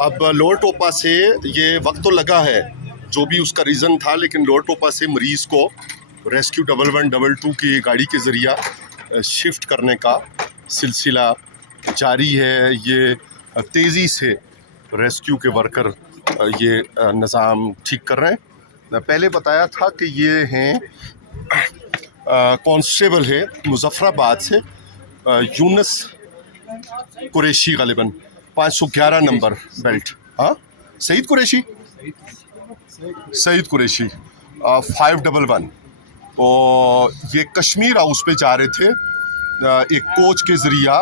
अब लोअर टोपा से ये वक्त तो लगा है, जो भी उसका रीज़न था, लेकिन लोअर टोपा से मरीज़ को रेस्क्यू 1112 की गाड़ी के ज़रिया शिफ्ट करने का सिलसिला जारी है। ये तेज़ी से रेस्क्यू के वर्कर ये निज़ाम ठीक कर रहे हैं। पहले बताया था कि ये हैं कांस्टेबल है मुजफ्फराबाद से, यूनुस कुरैशी, ग़ालिबन 511 नंबर बेल्ट। हाँ, सईद कुरैशी, सईद कुरैशी 511। तो ये कश्मीर हाउस पे जा रहे थे एक कोच के ज़रिया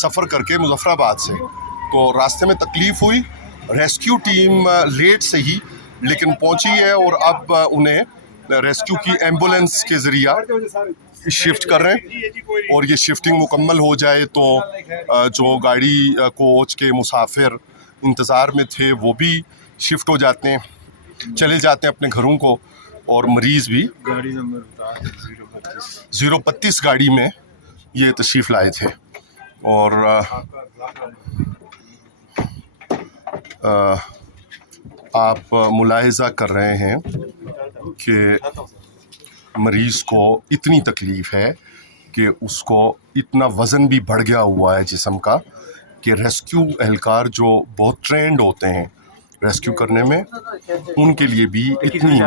सफ़र करके मुजफ्फराबाद से। तो रास्ते में तकलीफ़ हुई, रेस्क्यू टीम लेट से ही लेकिन पहुंची है और अब उन्हें रेस्क्यू की एम्बुलेंस के ज़रिया शिफ्ट कर रहे हैं। और ये शिफ्टिंग मुकम्मल हो जाए तो जो गाड़ी कोच के मुसाफिर इंतज़ार में थे वो भी शिफ्ट हो जाते हैं, चले जाते हैं अपने घरों को। और मरीज़ भी गाड़ी नंबर 032 गाड़ी में ये तशरीफ़ लाए थे। और आप मुलाहिज़ा कर रहे हैं कि मरीज़ को इतनी तकलीफ़ है कि उसको इतना वज़न भी बढ़ गया हुआ है जिस्म का कि रेस्क्यू एहलकार जो बहुत ट्रेंड होते हैं रेस्क्यू करने में, उनके लिए भी इतनी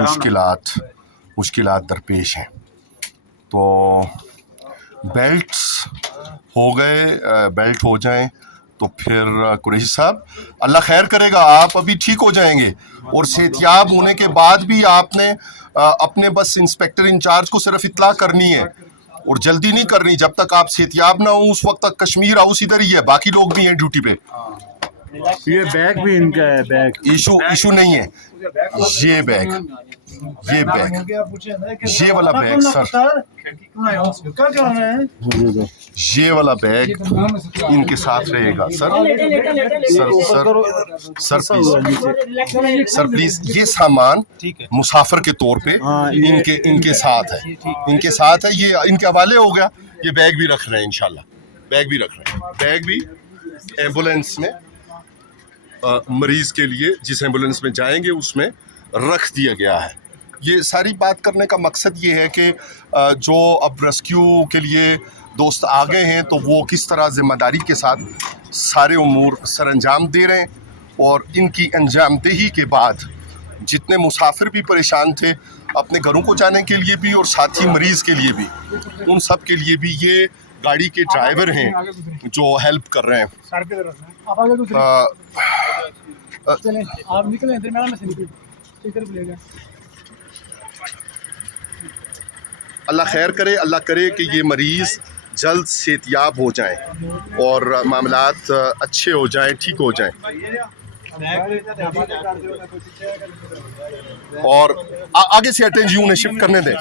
मुश्किलात दरपेश हैं। तो बेल्ट्स हो गए, बेल्ट हो जाएं तो फिर कुरैशी साहब अल्लाह खैर करेगा, आप अभी ठीक हो जाएंगे। और सेहतियाब होने के बाद भी आपने अपने बस इंस्पेक्टर इंचार्ज को सिर्फ इत्तला करनी है और जल्दी नहीं करनी। जब तक आप सेहतियाब ना हो उस वक्त तक कश्मीर हाउस इधर ही है, बाकी लोग भी हैं ड्यूटी पे। ये बैग भी इनका है, बैग इशू नहीं है। ये बैग, ये वाला बैग सर, ये वाला बैग इनके साथ रहेगा सर। सर प्लीज ये सामान मुसाफिर के तौर पे इनके साथ है, ये इनके हवाले हो गया। ये बैग भी रख रहे हैं इंशाल्लाह, बैग भी रख रहे हैं। बैग भी एम्बुलेंस में मरीज के लिए जिस एम्बुलेंस में जाएंगे उसमें रख दिया गया है। ये सारी बात करने का मकसद ये है कि जो अब रेस्क्यू के लिए दोस्त आ गए हैं तो वो किस तरह ज़िम्मेदारी के साथ सारे उमूर सरअंजाम दे रहे हैं। और इनकी अंजामदेही के बाद जितने मुसाफिर भी परेशान थे अपने घरों को जाने के लिए भी और साथ ही मरीज़ के लिए भी, उन सब के लिए भी ये गाड़ी के ड्राइवर हैं जो हेल्प कर रहे हैं। आप निकले अल्लाह खैर करे, अल्लाह करे कि ये मरीज़ जल्द सेहतियाब हो जाएं और मामलात अच्छे हो जाएं, ठीक हो जाएं। और आगे से हटें जी, उन्हें शिफ्ट करने दें।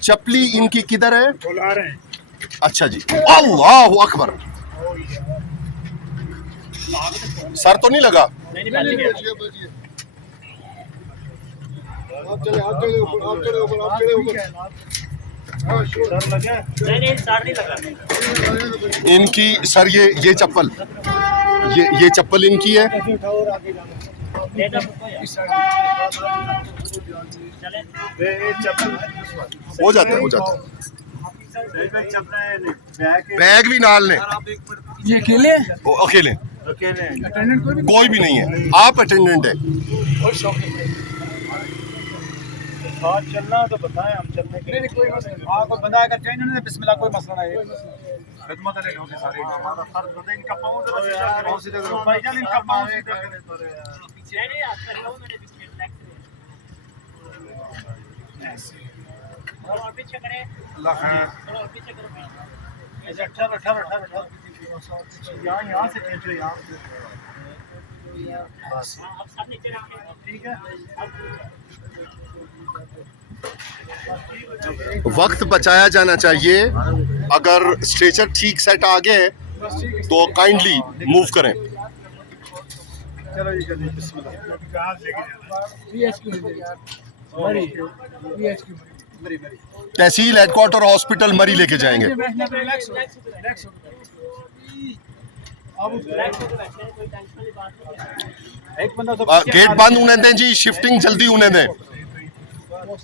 चपली इनकी किधर है? अच्छा जी, अल्लाह अकबर। सर तो नहीं लगा? इनकी सर ये चप्पल, ये चप्पल इनकी है। हो जाता है। बैग भी नाल ने, ये अकेले अकेले कोई भी नहीं है, आप अटेंडेंट है। साथ चलना तो बताएं, हम चलने के लिए कोई मसला नहीं। आपको बंदा अगर चाहिए ना बिस्मिल्लाह, कोई मसला नहीं है। खिदमत वाले लोग हैं सारे। हमारा फर्ज होता है इनका पाँव सीधा करो भाईजान, इनका पाँव सीधा करो। अल्लाह खैर। यहाँ से खींचो, यहाँ बस ठीक है। वक्त बचाया जाना चाहिए। अगर स्ट्रेचर ठीक सेट आ गए तो काइंडली मूव करें। चलो जी जल्दी बिस्मिल्लाह। तहसील हेडक्वार्टर हॉस्पिटल मरी लेके जाएंगे। रिलैक्स एक बंदा तो गेट बंद होने दें जी, शिफ्टिंग जल्दी होने दें,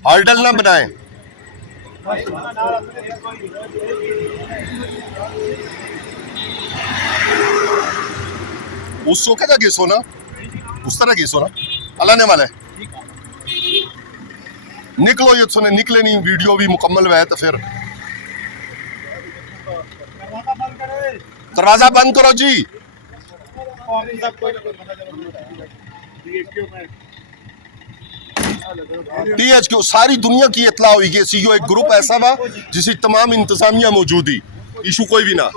हर्डल ना बनाएं। उस सोके का गेसो ना, उस तरह गेसो ना, अल्लाह ने वाला है। निकलो ये सुने, निकले नहीं, वीडियो भी मुकम्मल है तो फिर दरवाजा बंद करो जी। THQ सारी दुनिया की इतला हुई कि सीओ एक ग्रुप ऐसा हुआ जिसकी तमाम इंतजामिया मौजूद ही, इशू कोई भी ना।